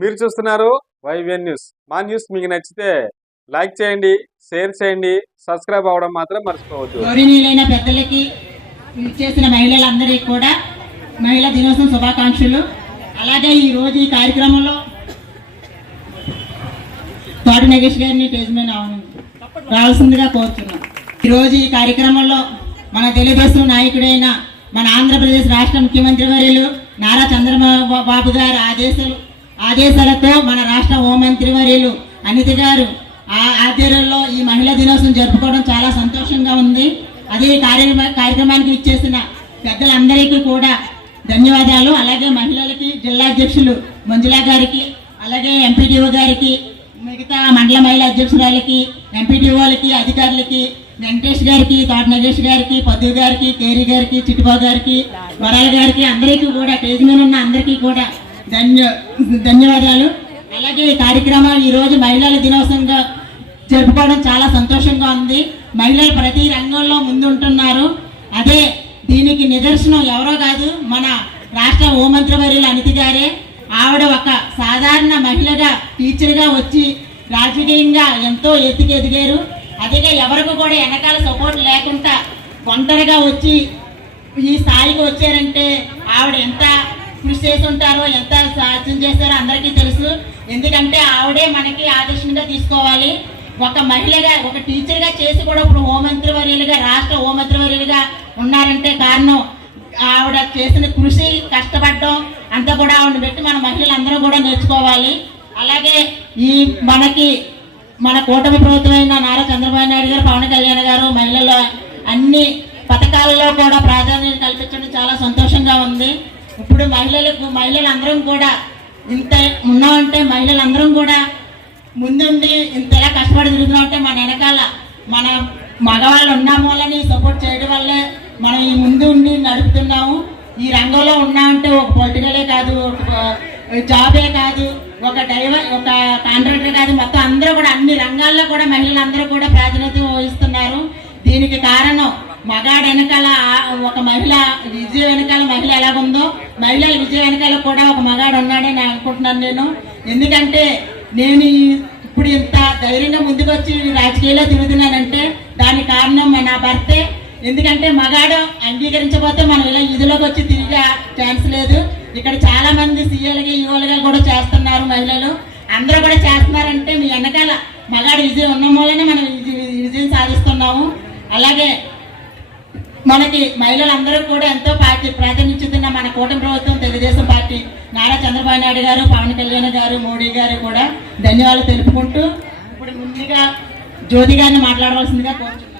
మీరు చూస్తున్నారు YVN news. మా న్యూస్ మీకు నచ్చితే లైక్ చేయండి, షేర్ చేయండి, సబ్స్క్రైబ్ అవ్వడం మాత్రం మర్చిపోవద్దు. గౌరవనీయులైన పెద్దలకి చేసిన మహిళలందరికీ కూడా మహిళా దినోత్సవం శుభాకాంక్షలు. అలాగే ఈ రోజు ఈ కార్యక్రమంలో తోట నగేష్ గారిని స్టేజ్ మీద రావాల్సిందిగా కోరుతున్నాం. ఈరోజు ఈ కార్యక్రమంలో మన తెలుగుదేశం నాయకుడైన మన ఆంధ్రప్రదేశ్ రాష్ట్ర ముఖ్యమంత్రి వర్యులు నారా చంద్రబాబు గారు ఆదేశాలతో మన రాష్ట్ర హోంమంత్రి వర్యులు అనిత గారు ఆధ్వర్యంలో ఈ మహిళా దినోత్సవం జరుపుకోవడం చాలా సంతోషంగా ఉంది. అదే కార్యక్రమానికి ఇచ్చేసిన పెద్దలందరికీ కూడా ధన్యవాదాలు. అలాగే మహిళలకి జిల్లా అధ్యక్షులు మంజులా గారికి, అలాగే ఎంపీటీఓ గారికి, మిగతా మండల మహిళా అధ్యక్షురాలకి, ఎంపీటీఓలకి, అధికారులకి, వెంకటేష్ గారికి, తోట నగేష్ గారికి, పద్దు గారికి, కేరీ గారికి, చిట్టుబాబు గారికి, వరాల గారికి, అందరికీ కూడా స్టేజ్ మీద ఉన్న అందరికీ కూడా ధన్యవాదాలు. అలాగే ఈ కార్యక్రమం ఈరోజు మహిళల దినోత్సవంగా జరుపుకోవడం చాలా సంతోషంగా ఉంది. మహిళలు ప్రతి రంగంలో ముందుంటున్నారు. అదే దీనికి నిదర్శనం ఎవరో కాదు, మన రాష్ట్ర హోంమంత్రి వర్యులు అనిత గారే. ఆవిడ ఒక సాధారణ మహిళగా టీచర్గా వచ్చి రాజకీయంగా ఎంతో ఎదిగారు. అదే ఎవరికి కూడా వెనకాల సపోర్ట్ లేకుండా ఒంటరిగా వచ్చి ఈ స్థాయికి వచ్చారంటే ఆవిడ ఎంత కృషి చేసి ఉంటారో, ఎంత సాధ్యం చేస్తారో అందరికీ తెలుసు. ఎందుకంటే ఆవిడే మనకి ఆదర్శంగా తీసుకోవాలి. ఒక మహిళగా, ఒక టీచర్గా చేసి కూడా ఇప్పుడు హోంమంత్రి వర్యులుగా, రాష్ట్ర హోంమంత్రి వర్యులుగా ఉన్నారంటే కారణం ఆవిడ చేసిన కృషి, కష్టపడడం అంతా కూడా ఆవిడని పెట్టి మన మహిళలందరూ కూడా నేర్చుకోవాలి. అలాగే ఈ మన కూటమి ప్రభుత్వమైన నారా చంద్రబాబు నాయుడు గారు, పవన్ కళ్యాణ్ గారు మహిళల అన్ని పథకాలలో కూడా ప్రాధాన్యత కల్పించడం చాలా సంతోషంగా ఉంది. ఇప్పుడు మహిళలందరం కూడా ఇంత ఉన్నామంటే, మహిళలందరం కూడా ముందుండి ఇంతలా కష్టపడి తిరుగుతున్నామంటే మన వెనకాల మన మగవాళ్ళు ఉన్నాము వాళ్ళని సపోర్ట్ చేయడం వల్లే మనం ఈ ముందు ఉండి నడుపుతున్నాము. ఈ రంగంలో ఉన్నామంటే ఒక పొలిటికలే కాదు, జాబే కాదు, ఒక డ్రైవర్, ఒక కాంట్రాక్టర్ కాదు, మొత్తం అందరూ కూడా అన్ని రంగాల్లో కూడా మహిళలందరూ కూడా ప్రాతినిధ్యం వహిస్తున్నారు. దీనికి కారణం మగాడు వెనకాల ఒక మహిళ విజయం వెనకాల మహిళ ఎలాగుందో, మహిళల విజయం వెనకాల కూడా ఒక మగాడు ఉన్నాడని అనుకుంటున్నాను నేను. ఎందుకంటే నేను ఇప్పుడు ఇంత ధైర్యంగా ముందుకు వచ్చి రాజకీయాల్లో తిరుగుతున్నానంటే దానికి కారణం నా భర్తే. ఎందుకంటే మగాడు అంగీకరించకపోతే మనం ఇలా ఇదిలోకి వచ్చి తిరిగే ఛాన్స్ లేదు. ఇక్కడ చాలా మంది సీఏలుగా, ఈఓలుగా కూడా చేస్తున్నారు. మహిళలు అందరూ కూడా చేస్తున్నారంటే మీ వెనకాల మగాడు విజయం ఉన్న మూలనే మనం విజయం సాధిస్తున్నాము. అలాగే మనకి మహిళలందరూ కూడా ఎంతో ప్రాతినిధ్యత మన కూటమి ప్రభుత్వం, తెలుగుదేశం పార్టీ, నారా చంద్రబాబు నాయుడు గారు, పవన్ కళ్యాణ్ గారు, మోడీ గారు కూడా ధన్యవాదాలు తెలుపుకుంటూ ఇప్పుడు ముందుగా జ్యోతి గారిని మాట్లాడవలసిందిగా కోరుచున్నాను.